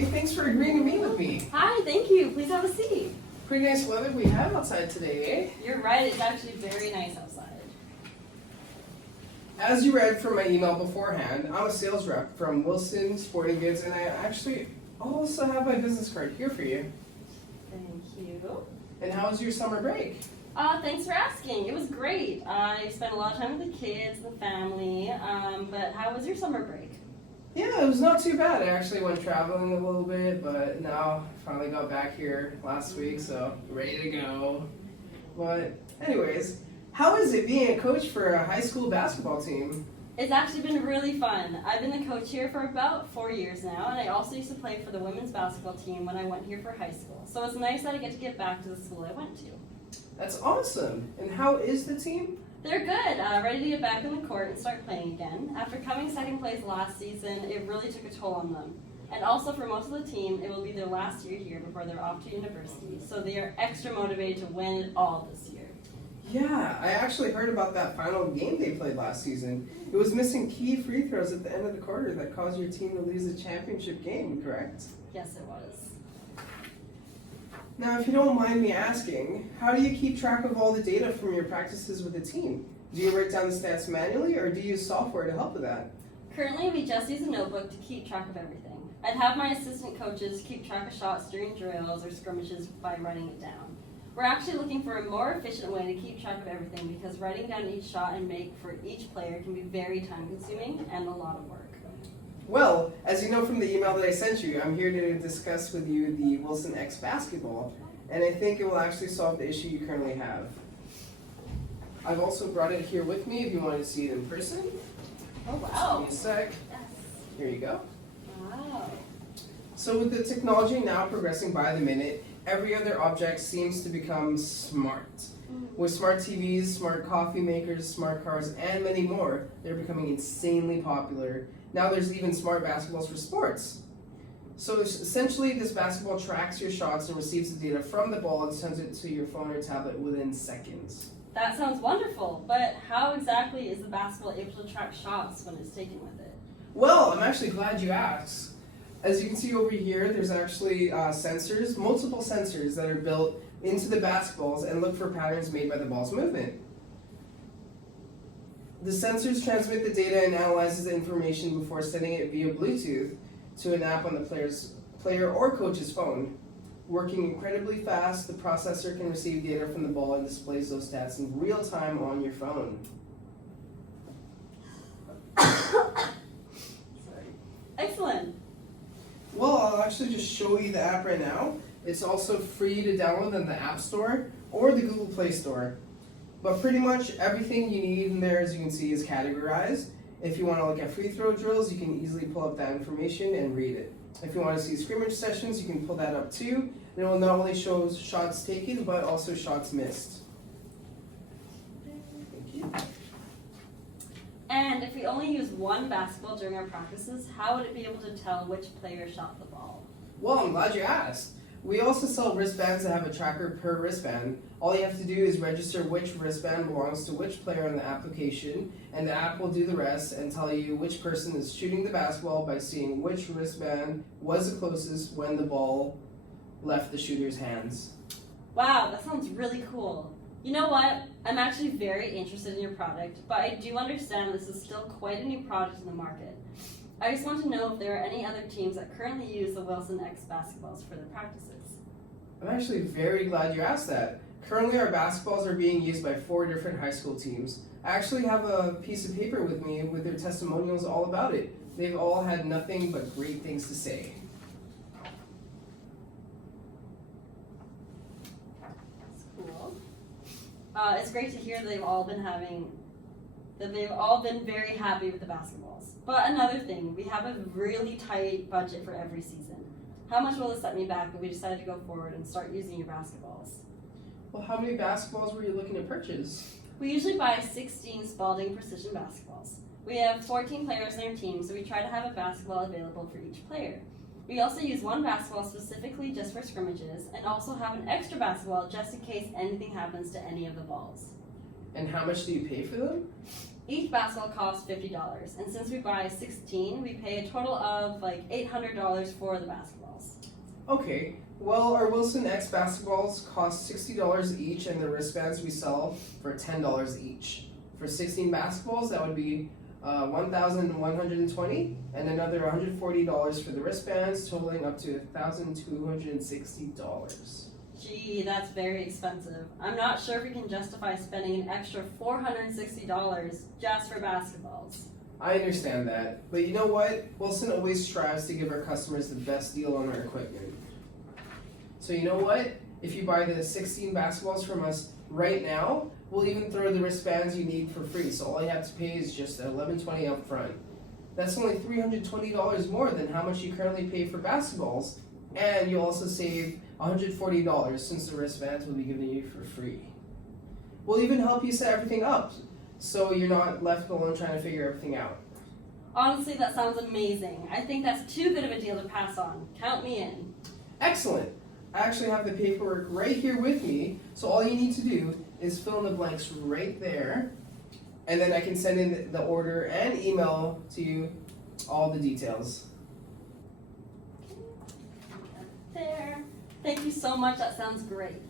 Naomi. Thanks for agreeing to meet with me. Hi, thank you. Please have a seat. Pretty nice weather we have outside today, eh? You're right, it's actually very nice outside. As you read from my email beforehand, I'm a sales rep from Wilson Sporting Goods, and I actually also have my business card here for you. Thank you. And how was your summer break? Thanks for asking. It was great. I spent a lot of time with the kids, the family, but how was your summer break? Yeah, it was not too bad. I actually went traveling a little bit, but now I finally got back here last week, so ready to go. But anyways, how is it being a coach for a high school basketball team? It's actually been really fun. I've been the coach here for about 4 years now, and I also used to play for the women's basketball team when I went here for high school. So it's nice that I get to get back to the school I went to. That's awesome. And how is the team? They're good, ready to get back on the court and start playing again. After coming second place last season, it really took a toll on them. And also for most of the team, it will be their last year here before they're off to university. So they are extra motivated to win it all this year. Yeah, I actually heard about that final game they played last season. It was missing key free throws at the end of the quarter that caused your team to lose the championship game, correct? Yes, it was. Now, if you don't mind me asking, how do you keep track of all the data from your practices with the team? Do you write down the stats manually, or do you use software to help with that? Currently, we just use a notebook to keep track of everything. I'd have my assistant coaches keep track of shots during drills or scrimmages by writing it down. We're actually looking for a more efficient way to keep track of everything because writing down each shot and make for each player can be very time consuming and a lot of work. Well, as you know from the email that I sent you, I'm here to discuss with you the Wilson X basketball, and I think it will actually solve the issue you currently have. I've also brought it here with me if you want to see it in person. Oh, Just wow. give me a sec. Yes. Here you go. Wow. So with the technology now progressing by the minute, every other object seems to become smart. With smart TVs, smart coffee makers, smart cars, and many more, they're becoming insanely popular. Now there's even smart basketballs for sports. So essentially, this basketball tracks your shots and receives the data from the ball and sends it to your phone or tablet within seconds. That sounds wonderful, but how exactly is the basketball able to track shots when it's taken with it? Well, I'm actually glad you asked. As you can see over here, there's actually sensors, multiple sensors that are built into the basketballs and look for patterns made by the ball's movement. The sensors transmit the data and analyzes the information before sending it via Bluetooth to an app on the player or coach's phone. Working incredibly fast, the processor can receive data from the ball and displays those stats in real time on your phone. Sorry. Excellent. Well, I'll actually just show you the app right now. It's also free to download in the App Store or the Google Play Store. But pretty much everything you need in there, as you can see, is categorized. If you want to look at free throw drills, you can easily pull up that information and read it. If you want to see scrimmage sessions, you can pull that up too. And it will not only show shots taken, but also shots missed. Thank you. And if we only use one basketball during our practices, how would it be able to tell which player shot the ball? Well, I'm glad you asked. We also sell wristbands that have a tracker per wristband. All you have to do is register which wristband belongs to which player in the application, and the app will do the rest and tell you which person is shooting the basketball by seeing which wristband was the closest when the ball left the shooter's hands. Wow, that sounds really cool. You know what? I'm actually very interested in your product, but I do understand this is still quite a new product in the market. I just want to know if there are any other teams that currently use the Wilson X basketballs for their practices. I'm actually very glad you asked that. Currently, our basketballs are being used by 4 different high school teams. I actually have a piece of paper with me with their testimonials all about it. They've all had nothing but great things to say. That's cool. It's great to hear that they've all been very happy with the basketballs. But another thing, we have a really tight budget for every season. How much will it set me back if we decided to go forward and start using your basketballs? Well, how many basketballs were you looking to purchase? We usually buy 16 Spalding Precision basketballs. We have 14 players in our team, so we try to have a basketball available for each player. We also use one basketball specifically just for scrimmages, and also have an extra basketball just in case anything happens to any of the balls. And how much do you pay for them? Each each basketball costs $50, and since we buy 16, we pay a total of like $800 for the basketballs. Okay, well, our Wilson X basketballs cost $60 each, and the wristbands we sell for $10 each. For 16 basketballs, that would be $1,120, and another $140 for the wristbands, totaling up to $1,260. Gee, that's very expensive. I'm not sure if we can justify spending an extra $460 just for basketballs. I understand that, but you know what? Wilson always strives to give our customers the best deal on our equipment. So you know what? If you buy the 16 basketballs from us right now, we'll even throw the wristbands you need for free. So all you have to pay is just $11.20 up front. That's only $320 more than how much you currently pay for basketballs, and you'll also save $140 since the wristbands will be given you for free. We'll even help you set everything up so you're not left alone trying to figure everything out. Honestly, that sounds amazing. I think that's too good of a deal to pass on. Count me in. Excellent. I actually have the paperwork right here with me, so all you need to do is fill in the blanks right there, and then I can send in the order and email to you all the details. There. Thank you so much. That sounds great.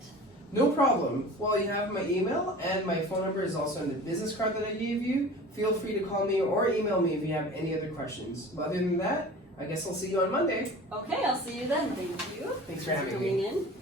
No problem. Well, you have my email, and my phone number is also in the business card that I gave you. Feel free to call me or email me if you have any other questions. But other than that, I guess I'll see you on Monday. Okay, I'll see you then. Thank you. Thanks for having coming me. in.